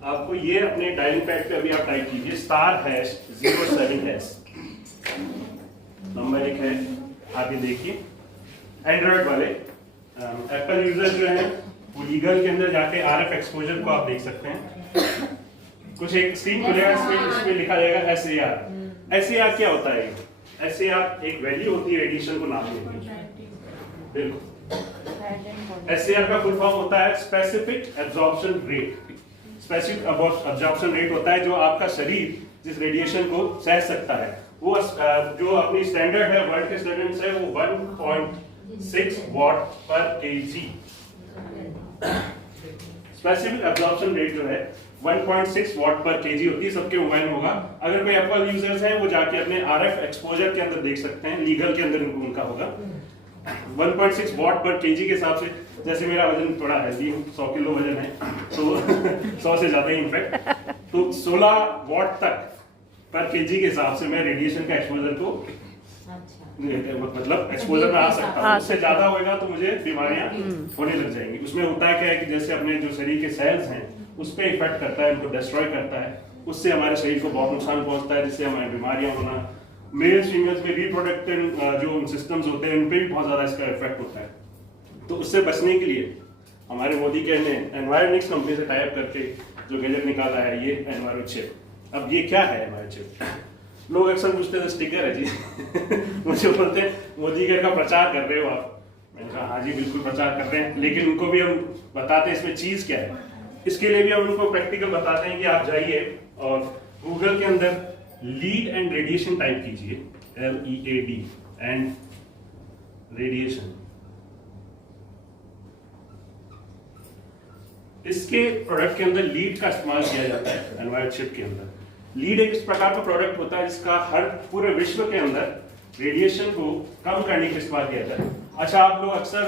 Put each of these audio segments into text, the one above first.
आपको ये अपने डायलिंग पैड पे अभी आप टाइप कीजिए *#07#, नंबर 1 है। आप ये देखिए एंड्रॉइड वाले एप्पल यूजर जो है वो लीगल के अंदर जाके RF एक्सपोजर को आप देख सकते हैं। कुछ एक स्क्रीन खुलेगा, इसमें लिखा जाएगा SAR। SAR क्या होता है? SAR एक वैल्यू होती है रेडिएशन को नापने की। बिल्कुल। SAR का फुल फॉर्म होता है specific absorption rate. Specific absorption rate होता है जो आपका शरीर जिस रेडिएशन को सह सकता है। वो जो अपनी स्टैंडर्ड है, वर्ल्ड के स्टैंडर्ड है, वो 1.6 वॉट पर केजी। स्पेसिफिक एब्जॉर्प्शन रेट जो है 1.6 वॉट पर केजी होती है। सबके मोबाइल में होगा। अगर कोई एप्पल यूजर्स हैं वो जाके अपने RF एक्सपोजर के अंदर देख सकते हैं, लीगल के अंदर उनका होगा 1.6 वॉट पर केजी के हिसाब से। जैसे मेरा वजन थोड़ा हेल्दी, 100 किलो वजन है, तो 100 से ज्यादा ही इनफैक्ट, तो 16 वॉट तक पर केजी के हिसाब से मैं रेडिएशन का एक्सपोजर को मतलब एक्सपोजर में आ सकता हूँ। उससे ज्यादा होगा तो मुझे बीमारियां होने लग जाएंगी। उसमें होता है क्या है कि जैसे अपने जो शरीर के सेल्स हैं उस पर इफेक्ट करता है, उनको डिस्ट्रॉय करता है। उससे हमारे शरीर को बहुत नुकसान पहुंचता है, जिससे हमारी बीमारियां होना, मेल्स फीमेल्स में रिप्रोडक्टिव जो सिस्टम्स होते हैं उन पे भी बहुत ज्यादा इसका इफेक्ट होता है। तो उससे बचने के लिए हमारे मोदी के ने एनवायरनिक्स कंपनी से टाइप करके जो गैजेट निकाला है ये एनवायरो चिप। अब ये क्या है एनवायरो चिप? लोग अक्सर पूछते हैं स्टिकर है जी मुझे बोलते हैं मोदी केयर का प्रचार कर रहे हो आप। मैंने कहा हाँ जी बिल्कुल प्रचार कर रहे हैं, लेकिन उनको भी हम बताते हैं इसमें चीज क्या है। इसके लिए भी हम उनको प्रैक्टिकल बताते हैं कि आप जाइए और गूगल के अंदर लीड एंड रेडिएशन टाइप कीजिए, LEAD एंड रेडिएशन। इसके प्रोडक्ट के अंदर लीड का इस्तेमाल किया जाता है एनवायरो चिप के अंदर। लीड एक इस प्रकार का प्रोडक्ट होता है जिसका हर पूरे विश्व के अंदर रेडिएशन को कम करने के इस्तेमाल किया जाता है। अच्छा, आप लोग अक्सर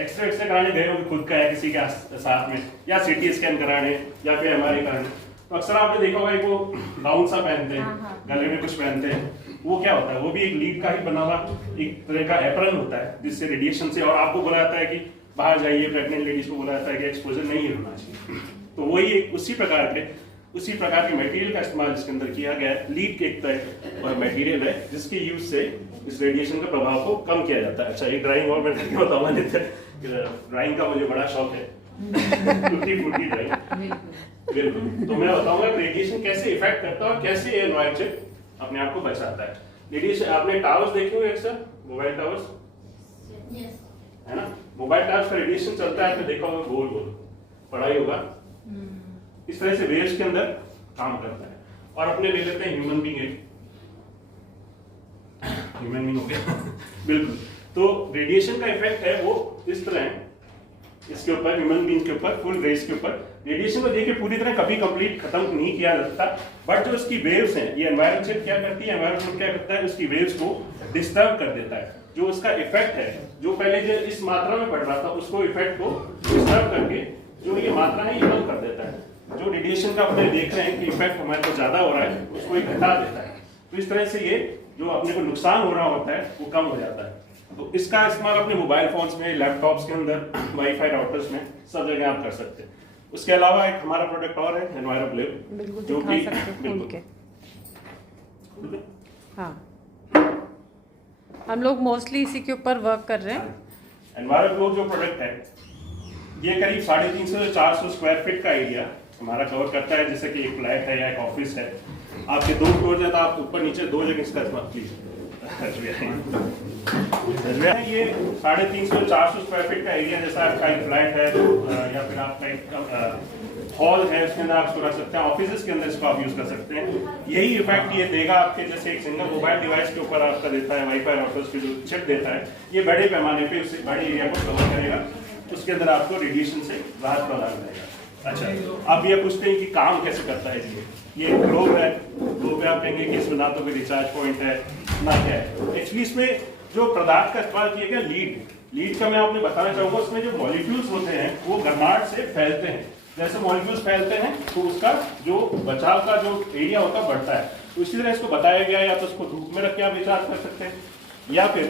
एक्सरे कराने गए होंगे, खुद का है किसी के साथ में, या CT स्कैन कराने या फिर MRI कराने, तो अक्सर आपने देखा होगा वो राउंड सा पहनते हैं, गले में कुछ पहनते हैं। वो क्या होता है? वो भी एक लीड का ही बना हुआ एक तरह का एप्रन होता है जिससे रेडिएशन से, और आपको बोला जाता है कि बाहर जाइए, प्रेग्नेंट लेडीज को बोला जाता है कि एक्सपोजर नहीं होना चाहिए। तो वही उसी प्रकार के मटेरियल का इस्तेमाल इसके अंदर किया गया है। लीड के एक तरह और मटेरियल है जिसके यूज से इस रेडिएशन का प्रभाव को कम किया जाता है। अच्छा, एक ड्राइंग और मैं करके बताऊंगा, ड्राइंग का मुझे बड़ा शौक है टूटी फूटी ड्राइंग। बिल्कुल, तो मैं बताऊंगा रेडिएशन कैसे इफेक्ट करता है और कैसे एनवायरमेंट से अपने आप को बचाता है। रेडिएशन आपने टावर्स देखे हुए अक्सर, मोबाइल टावर्स है ना, मोबाइल टावर्स का रेडिएशन चलता है, आपने देखा होगा गोल गोल पड़ा ही होगा। इस तरह से वेव्स के अंदर काम करता है। और अपने ले लेते हैं ह्यूमन बीइंग हो गया बिल्कुल। तो रेडिएशन का इफेक्ट है वो इस तरह है इसके ऊपर, ह्यूमन बीइंग के ऊपर, फुल रेस के ऊपर। रेडिएशन को देखिए पूरी तरह कभी कंप्लीट खत्म नहीं किया जाता, बट जो इसकी वेव्स हैं, ये एनवायरनमेंट क्या करती है, एनवायरनमेंट क्या करता है, उसकी वेव्स को डिस्टर्ब कर देता है। जो उसका इफेक्ट है, जो पहले जो इस मात्रा में पड़ रहा था उसको इफेक्ट को डिस्टर्ब करके जो ये मात्रा है ये कम कर देता है। जो रेडिएशन का अपने देख रहे हैं कि इफेक्ट हमारे को ज्यादा हो रहा है, उसको ये घटा देता है। तो इस तरह से ये जो अपने को नुकसान हो रहा होता है वो कम हो जाता है। तो इसका इस्तेमाल अपने मोबाइल फोन्स में, लैपटॉप्स के अंदर, वाईफाई राउटर्स में, सब जगह आप कर सकते हैं। उसके अलावा एक हमारा प्रोडक्ट और है एनवायरो ब्लेड, जो कि बिल्कुल हम लोग मोस्टली इसी के ऊपर वर्क कर रहे हैं। एनवायरो ग्लो जो प्रोडक्ट है ये करीब 350 से 400 स्क्वायर फीट का एरिया हमारा कवर करता है। जैसे कि एक फ्लैट है या एक ऑफिस है, आपके 2 फ्लोर है तो आप ऊपर नीचे 2 जगह इसका इस्तेमाल कीजिए। ये 350 से 400 स्क्वायर फीट का एरिया, जैसा आपका एक फ्लैट है या फिर आपका एक हॉल है, उसके अंदर आप इसको रख सकते हैं। ऑफिस के अंदर इसको आप यूज कर सकते हैं। यही इफेक्ट ये देगा आपके, जैसे एक सिंगल मोबाइल डिवाइस के ऊपर आपका देता है, वाईफाई राउटर्स की जो चिप देता है, ये बड़े पैमाने पे उससे बड़े एरिया को कवर करेगा। उसके अंदर आपको रेडिएशन से राहत प्रदान करेगा। अच्छा, आप ये पूछते हैं कि काम कैसे करता है ये ग्लोब है। ग्लोब पे आप कहेंगे कि इसमें ना तो कोई रिचार्ज पॉइंट है ना क्या है। एक्चुअली इसमें जो पदार्थ का इस्तेमाल किया गया लीड का मैं आपने बताना चाहूंगा, उसमें जो मॉलिक्यूल्स होते हैं वो गर्माहट से फैलते हैं। जैसे मॉलिक्यूल्स फैलते हैं तो उसका जो बचाव का जो एरिया होता है बढ़ता है। तो इसी तरह इसको बताया गया, या तो इसको धूप में रख के आप रिचार्ज कर सकते हैं, या फिर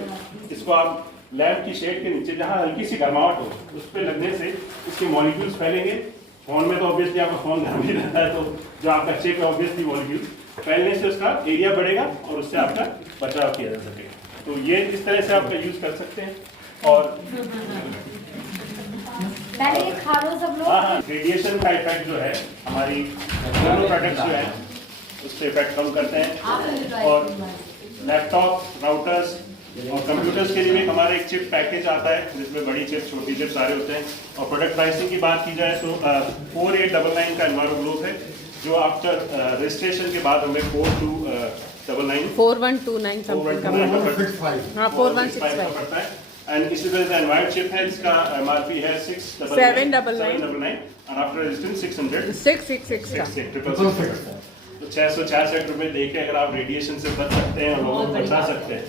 इसको आप लैंप की शेड के नीचे जहां हल्की सी गर्माहट हो उस पर लगने से इसके मॉलिक्यूल्स फैलेंगे फोन में तो ऑब्वियसली आपका फोन घर में रहता है, तो जो आपका चिप है ऑब्वियसली मॉलिक्यूल फैलने से उसका एरिया बढ़ेगा और उससे आपका बचाव किया जा सकेगा। तो ये इस तरह से आपका यूज कर सकते हैं। और पहले ये खा लो सब लोग। हाँ, रेडिएशन का इफेक्ट जो है हमारी दोनों प्रोडक्ट्स जो है उससे इफेक्ट कम करते हैं। और लैपटॉप, राउटर्स और कंप्यूटर्स के लिए भी हमारे एक चिप पैकेज आता है जिसमें बड़ी चिप, छोटी चिप सारे होते हैं। और प्रोडक्ट प्राइसिंग की बात की जाए तो 4899 का एनवायरमेंट है, जो आफ्टर रजिस्ट्रेशन के बाद हमें 4299 4129 समथिंग का पड़ता है। हाँ 4165 पड़ता है। एंड इसी तरह से एनवायर्ड चिप है, इसका एमआरपी है 799 और आफ्टर रजिस्ट्रेशन 600 666 का 666। तो 666 रुपए दे के अगर आप रेडिएशन से बच सकते हैं और लोगों को बचा सकते हैं,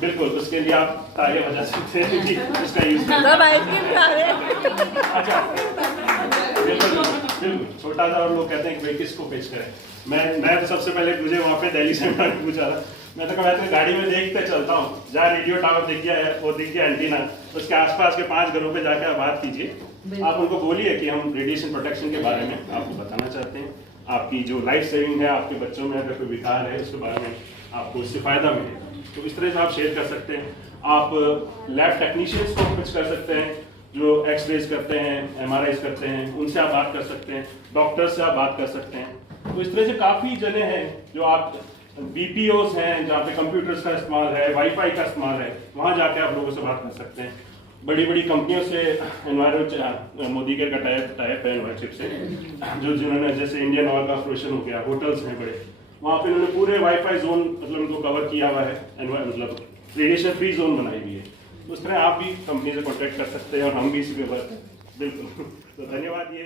बिल्कुल उसके लिए आप तालियां बजा सकते हैं कि उसका यूज सब आइसक्रीम खा रहे हैं। अच्छा, बिल्कुल छोटा सा। और लोग कहते हैं कि भाई किसको पेश करें। मैं तो सबसे पहले मुझे वहाँ पे दिल्ली से पूछा था, मैं तो कहा मैं गाड़ी में देखते चलता हूँ, जहाँ रेडियो टावर दिख गया है, वो दिख गया एंटीना, उसके आसपास के 5 घरों पे जाकर आप बात कीजिए। आप उनको बोलिए कि हम रेडिएशन प्रोटेक्शन के बारे में आपको बताना चाहते हैं, आपकी जो लाइफ सेविंग है, आपके बच्चों में अगर कोई विकार है उसके बारे में आपको इससे फायदा मिलेगा। तो इस तरह से आप शेयर कर सकते हैं। आप लैब टेक्नीशियंस को कुछ कर सकते हैं जो एक्सरेज करते हैं, MRIs करते हैं, उनसे आप बात कर सकते हैं। डॉक्टर से आप बात कर सकते हैं। तो इस तरह से काफ़ी जगह हैं जो आप BPOs हैं जहाँ पे कंप्यूटर्स का इस्तेमाल है, वाईफाई का इस्तेमाल है, वहाँ जाके आप लोगों से बात कर सकते हैं। बड़ी बड़ी कंपनियों से एनवायरमेंट, मोदी के का टाइप है एनवायरमेंट से, जो जिन्होंने जैसे इंडियन ऑयल कॉर्पोरेशन हो गया, होटल्स हैं बड़े, वहाँ पे उन्होंने पूरे वाईफाई जोन मतलब उनको कवर किया हुआ है, मतलब रेडिएशन फ्री जोन बनाई हुई है। उस तरह आप भी कंपनी से कॉन्टैक्ट कर सकते हैं और हम भी इसी पे वर्क। बिल्कुल। तो धन्यवाद। ये